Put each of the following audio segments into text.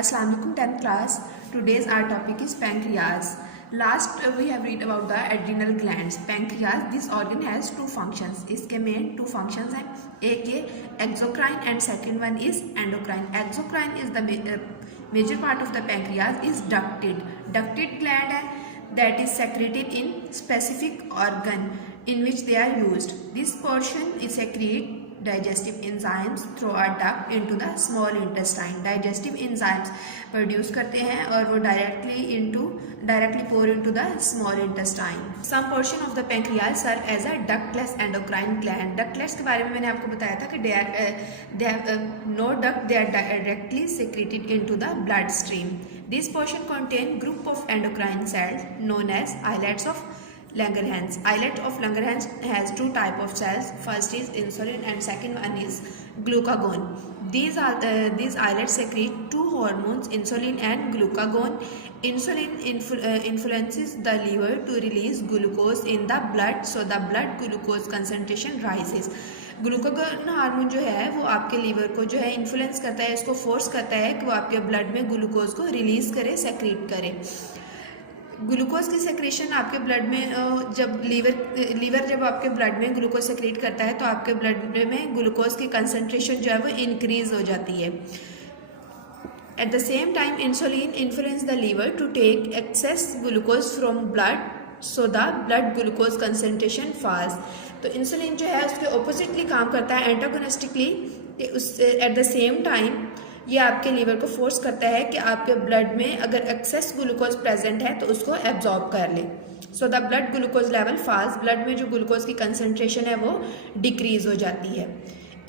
Assalamu alaikum 10th class. Today's our topic is pancreas. Last we have read about the adrenal glands. Pancreas, this organ has two functions. इसके main two functions हैं. एक ये exocrine and second one is endocrine. Exocrine is the major part of the pancreas is ducted. Ducted gland है that is secreted in specific organ in which they are used. This portion is secrete digestive enzymes through a duct into the small intestine. Digestive enzymes produce करते हैं और वो directly pour into the small intestine. Some portion of the pancreas serve as a ductless endocrine gland. Ductless के बारे में मैंने आपको बताया था कि they have no duct, they are directly secreted into the bloodstream. This portion contain group of endocrine cells known as islets of Langerhans. Islet of Langerhans has two type of cells. First is insulin and second one is glucagon. These islets secrete two hormones, insulin and glucagon. Insulin influences the liver to release glucose in the blood, so the blood glucose concentration rises. Glucagon hormone जो है वो आपके liver को जो है influence करता है, इसको फोर्स करता है कि वो आपके ब्लड में ग्लूकोज को रिलीज करे, सेक्रेट करे. ग्लूकोज की सेक्रेशन आपके ब्लड में जब लीवर जब आपके ब्लड में ग्लूकोज सेक्रेट करता है तो आपके ब्लड में ग्लूकोज की कंसंट्रेशन जो है वो इंक्रीज हो जाती है. At the same time insulin influence the liver to take excess glucose from blood, so the blood glucose concentration falls. तो इंसुलिन जो है उसके ऑपोजिटली काम करता है, antagonistically. At the same time ये आपके लीवर को फोर्स करता है कि आपके ब्लड में अगर एक्सेस ग्लूकोज प्रेजेंट है तो उसको एब्जॉर्ब कर ले. So the blood glucose level falls. Blood में जो ग्लूकोज की कंसंट्रेशन है वो डिक्रीज हो जाती है.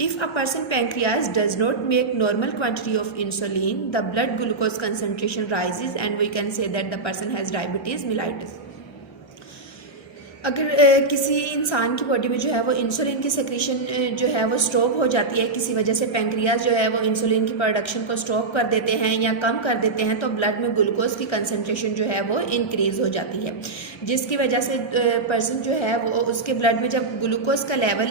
If a person pancreas does not make normal quantity of insulin, the blood glucose concentration rises and we can say that the person has diabetes mellitus. अगर किसी इंसान की बॉडी में जो है वो इंसुलिन की सेक्रेशन जो है वो स्टॉप हो जाती है किसी वजह से, पैंक्रियाज जो है वो इंसुलिन की प्रोडक्शन को स्टॉप कर देते हैं या कम कर देते हैं, तो ब्लड में ग्लूकोज की कंसंट्रेशन जो है वो इंक्रीज हो जाती है, जिसकी वजह से पर्सन जो है वो उसके ब्लड में जब ग्लूकोज का लेवल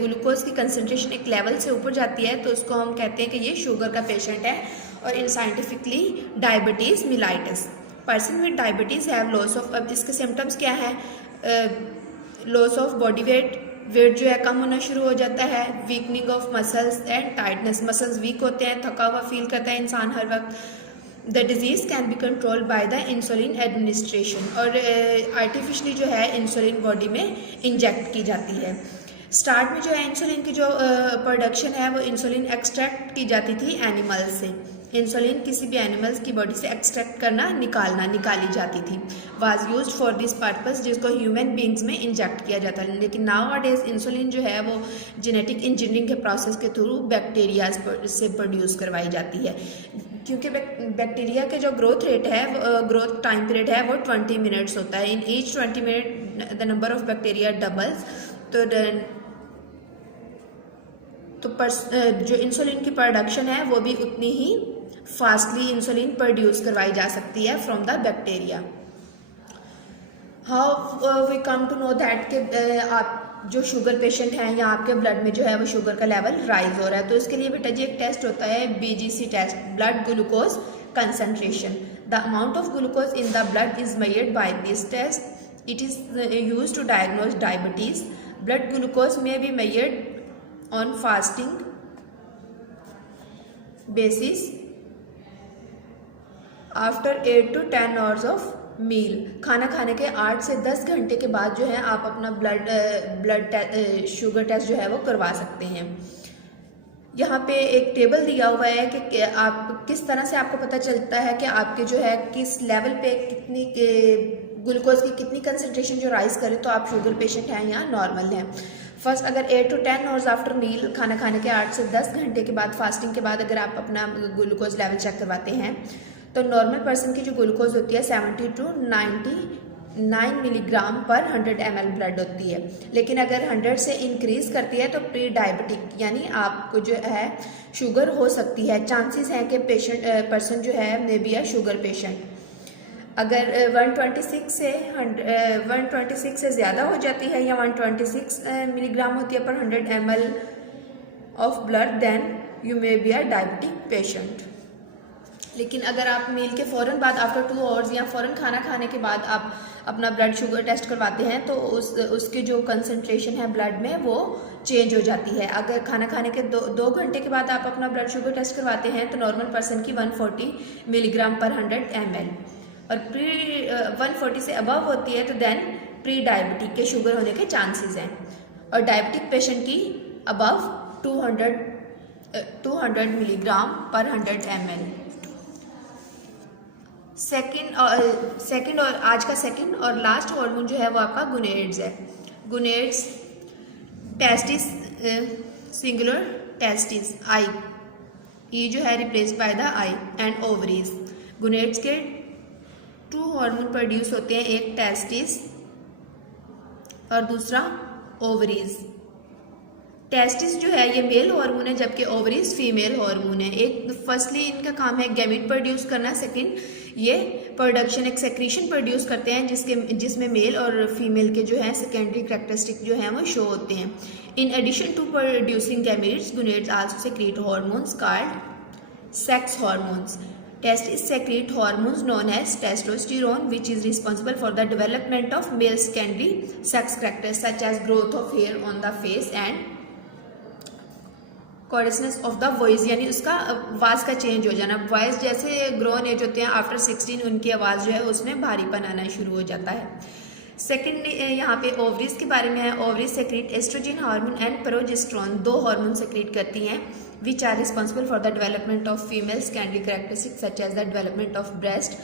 ग्लूकोज की कंसंट्रेशन एक लेवल से ऊपर जाती है तो उसको हम कहते हैं कि ये शुगर का पेशेंट है, और in scientifically diabetes mellitus. Person with diabetes have loss of, अब इसके सिम्टम्स क्या है? लॉस ऑफ बॉडी वेट जो है कम होना शुरू हो जाता है. Weakening of muscles and tightness, muscles weak होते हैं, थका हुआ फील करता है इंसान हर वक्त. The disease can be controlled by the insulin administration, और आर्टिफिशली जो है इंसुलिन बॉडी में इंजेक्ट की जाती है. स्टार्ट में जो है इंसुलिन की जो प्रोडक्शन है वो इंसुलिन एक्सट्रैक्ट की जाती थी एनिमल से. इंसुलिन किसी भी एनिमल्स की बॉडी से एक्सट्रैक्ट करना निकाली जाती थी. Was used for this purpose, जिसको ह्यूमन बींग्स में इंजेक्ट किया जाता है. लेकिन नाउ अ डेज इंसुलिन जो है वो जेनेटिक इंजीनियरिंग के प्रोसेस के थ्रू बैक्टीरिया से प्रोड्यूस करवाई जाती है, क्योंकि बैक्टीरिया के जो ग्रोथ रेट है, ग्रोथ टाइम पीरियड है वो 20 मिनट्स होता है. In each 20 minute the number of bacteria doubles. तो जो इंसुलिन की प्रोडक्शन है वो भी उतनी ही फास्टली इंसुलिन प्रोड्यूस करवाई जा सकती है from the bacteria. How we come to know that कि आप जो शुगर पेशेंट हैं या आपके ब्लड में जो है वो शुगर का लेवल राइज हो रहा है, तो इसके लिए बेटा जी एक टेस्ट होता है BGC test, blood glucose concentration. The amount of glucose in the blood is measured by this test. It is used to diagnose diabetes. Blood glucose में be measured on fasting basis after 8 to 10 hours of meal. खाना खाने के 8 से 10 घंटे के बाद जो है आप अपना ब्लड शुगर टेस्ट जो है वो करवा सकते हैं. यहाँ पे एक टेबल दिया हुआ है कि आप किस तरह से आपको पता चलता है कि आपके जो है किस लेवल पे कितनी ग्लूकोज की कितनी कंसंट्रेशन जो राइज करे तो आप शुगर पेशेंट हैं या नॉर्मल हैं. फर्स्ट, अगर 8 to 10 आवर्स आफ्टर मील, खाना खाने के 8 से 10 घंटे के बाद, फास्टिंग के बाद अगर आप अपना ग्लूकोज लेवल चेक करवाते हैं तो नॉर्मल पर्सन की जो ग्लूकोज होती है 70 to 99 मिलीग्राम पर 100 ml ब्लड होती है. लेकिन अगर 100 से इंक्रीज करती है तो प्री डायबिटिक यानी आपको जो है शुगर हो सकती है. चांसेस हैं कि पर्सन जो है मे बी अ शुगर पेशेंट. अगर 126 से ज़्यादा हो जाती है या 126 मिलीग्राम होती है पर 100 ml of blood, then you may be a diabetic patient. लेकिन अगर आप मील के फ़ौरन बाद आफ्टर 2 आवर्स या फ़ौरन खाना खाने के बाद आप अपना ब्लड शुगर टेस्ट करवाते हैं तो उसकी जो कंसंट्रेशन है ब्लड में वो चेंज हो जाती है। अगर खाना खाने के 2 घंटे के बाद आप अपना ब्लड शुगर टेस्ट करवाते हैं तो नॉर्मल पर्सन की 140 मिलीग्राम पर 100 ml, और 140 से अबव होती है तो देन प्री डायबिटिक के शुगर होने के चांसेस हैं, और डायबिटिक पेशेंट की अबव 200 मिलीग्राम पर 100 ml। सेकंड और आज का सेकंड और लास्ट हार्मोन जो है वो आपका गुनेड्स है। Gonads testis singular testis I, ये जो है replaced by the I and ovaries. Gonads के 2 हार्मोन प्रोड्यूस होते हैं, एक टेस्टिस और दूसरा ओवरीज। टेस्टिस जो है ये मेल हार्मोन है जबकि ओवरीज फीमेल हार्मोन है। एक फर्स्टली इनका काम है गैमेट प्रोड्यूस करना, सेकंड ये प्रोडक्शन एक सेक्रीशन प्रोड्यूस करते हैं जिसमें मेल और फीमेल के जो है सेकेंडरी कैरेक्टरिस्टिक जो है वो शो होते हैं। In addition to producing gametes, gonads also secrete hormones called sex hormones. Testes secrete hormones known as testosterone, which is responsible for the development of male secondary sex characters such as growth of hair on the face and coarseness of the voice, यानी उसका आवाज़ का change हो जाना। Voice जैसे grown as होते हैं after 16 उनकी आवाज़ जो है उसमें भारीपन आना शुरू हो जाता है। सेकंड यहाँ पे ओवरीज के बारे में है। Ovaries secrete estrogen hormone and progesterone, 2 hormone secrete करती हैं which are responsible for the development of female secondary characteristics such as the development of breast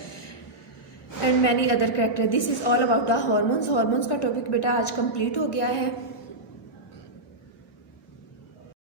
and many other characters. This is all about the hormones। hormones का topic बेटा आज complete हो गया है।